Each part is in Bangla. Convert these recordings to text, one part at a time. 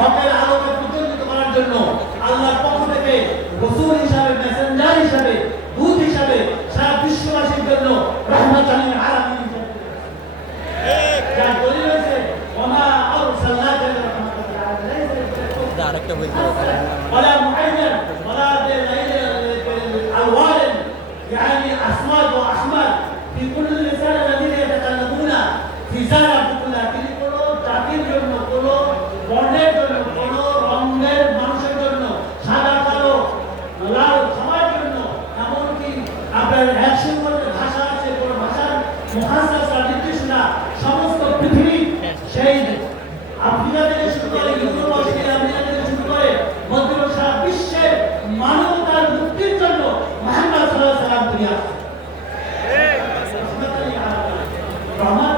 হকের আলোকে প্রজ্বলিত করার জন্য আল্লাহর পক্ষ থেকে রাসূল হিসাবে, মেসেঞ্জার হিসাবে, দূত হিসাবে সারা বিশ্ববাসীর জন্য রহমতুল আলামিন হিসাবে যা দলিল হয়েছে ওমা আরসালনাকা রাহমাতাল লিল আলামিন আরেকটা বলতে ولا معين ولا الوان يعني اسماء واحمر في كل اللسان الذين يتكلمون في زرع كلها তিনি কোন জাতির জন্য কোন বর্ণের জন্য কোন রঙের মানুষের জন্য সাদা কালো লাল সবার জন্য এমনকি আপনার অ্যাকশন করতে ভাষা আছে কোন ভাষার মুখাসাসা নির্দেশনা সমস্ত পৃথিবী সেই আফ্রিকা থেকে শুরু করে ইউরোপ অস্ট্রেলিয়া আমেরিকা থেকে শুরু করে মধ্যপ্রাচ্য সারা বিশ্বের মানবতার মুক্তির জন্য মুহাম্মদ সাল্লাল্লাহু আলাইহি সাল্লাম দুনিয়া রহমান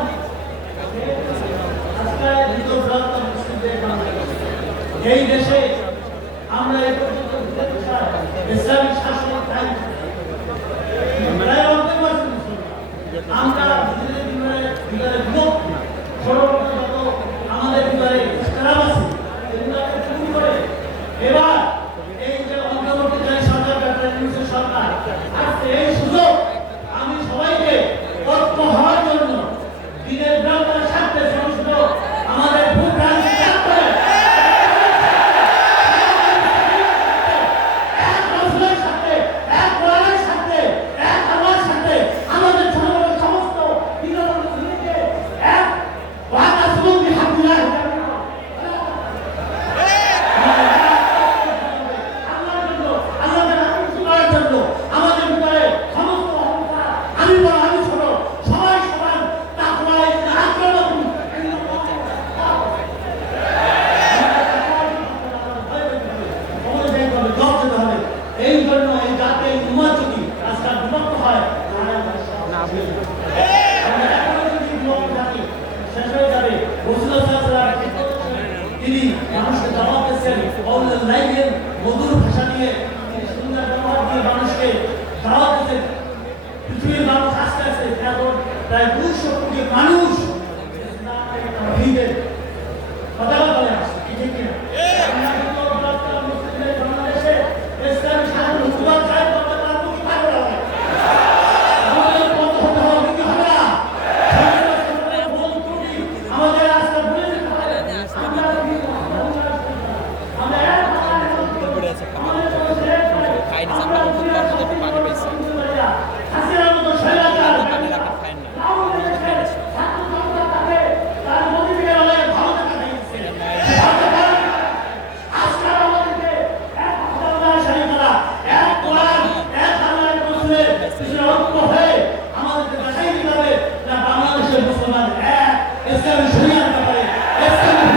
আজকে হিন্দু ব্রাহ্মণ মুসলিমদের এই দেশে আমরা এই পর্যন্ত ইসলামী শাসন চাই আমরা ভিতরে বিভক্ত ষড়যন্ত্র যত আমাদের ভিতরে খারাপ আছে এগুলোকে দূর করে এবার এই যে অন্তর্বর্তীকালীন সরকার ডক্টর ইউনূসের সরকার আজকে এই সুযোগ আমি সবাইকে ঐক্য হওয়ার জন্য দিনের ব্রাহ্মণের স্বার্থে সমস্ত আমাদের ভোট রাজনীতি করতে এক রসুলের সাথে এক কোরআনের সাথে এক আল্লাহর সাথে আমাদের জনগণের সমস্ত বিনোদনকে এক ওয়াতাসিমু বিহাবলিল্লাহ আমাদের ভিতরে সমস্ত অহংকার আমি বড় আমি ছোট সবাই সমান তাকওয়া আক্রমণ এই জন্য এই জাতি এই উম্মাহ যদি আজকে বিভক্ত হয় শেষ হয়ে যাবে রাসূলুল্লাহ সাল্লাল্লাহু আলাইহি ওয়াসাল্লাম তিনি মানুষকে দাওয়াত দিয়েছেন কওলুল লাইন মধুর ভাষা দিয়ে তিনি সুন্দর ব্যবহার দিয়ে মানুষকে দাওয়াত দিয়েছেন পৃথিবীর মানুষ আস্তে আস্তে এখন প্রায় 200 কোটি মানুষ তাওহীদের কথা বলে আসছে ঠিক কি না আমরা কিন্তু মুসলিমদের বাংলাদেশে ইসলামী শাসন হুকুমত চাই করতে পারবো কি পারবো না আমাদের কত হতে হবে কি হবে না আমাদের রাস্তা ভুলে যেতে হবে আমরা খাইনি আমরা ওষুধ খাওয়ার মধ্যে একটু পানি পেয়েছি হাসিনার মতো শৈলাচার পানি রাখেন খাইন না তার মধ্যে ভালো টাকা দিয়েছে আজকাল আমাদেরকে এক আল্লাহ শরীক আল্লাহ এক কোরআন এক আল্লাহর রাসূলের ঐক্য হয়ে আমাদেরকে দেখাই দিতে হবে না বাংলাদেশের মুসলমান এক ইসলামী শরীয়ত ব্যাপারে ইসলামী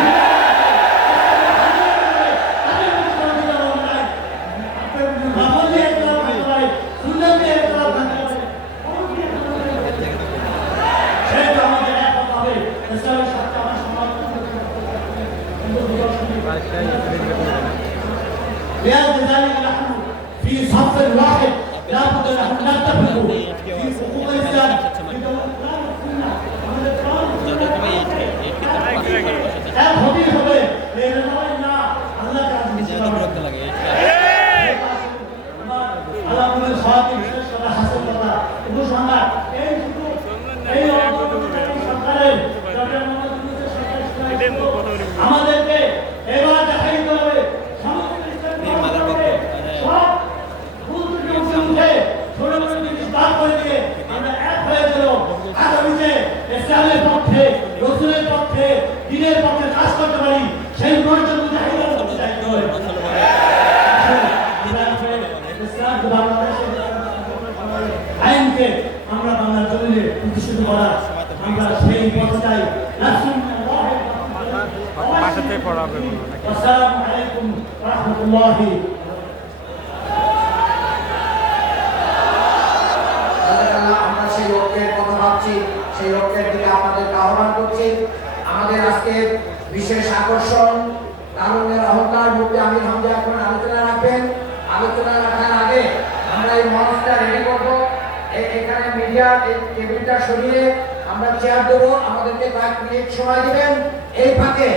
لذلك نحن في صف واحد لا بد ان نتفق في حقوق الانسان আমাদেরকে এবার দেখাই দিতে হবে ইসলামের পক্ষে রাসূলের পক্ষে দ্বীনের পক্ষে কাজ করতে পারি সেই পর্যন্ত চাহিদা করতে চাইতে হবে আইনকে আমরা বাংলার জমিনে প্রতিষ্ঠিত করা আমরা সেই পথ চাই আসসালামু আলাইকুম ওয়া রাহমাতুল্লাহি সেই লক্ষ্যের দিকে আপনাদেরকে আহ্বান করছি। আমাদের আজকে বিশেষ আকর্ষণ তারুণ্যের অহংকার মুফতি আমির হামজা এখন আলোচনা রাখবেন। আলোচনা রাখার আগে আমরা এই মঞ্চটা রেডি করবো। এখানে মিডিয়ার টেবিলটা সরিয়ে আমরা চেয়ার দেবো। আমাদেরকে কয়েক মিনিট সময় দিবেন। এই ফাঁকে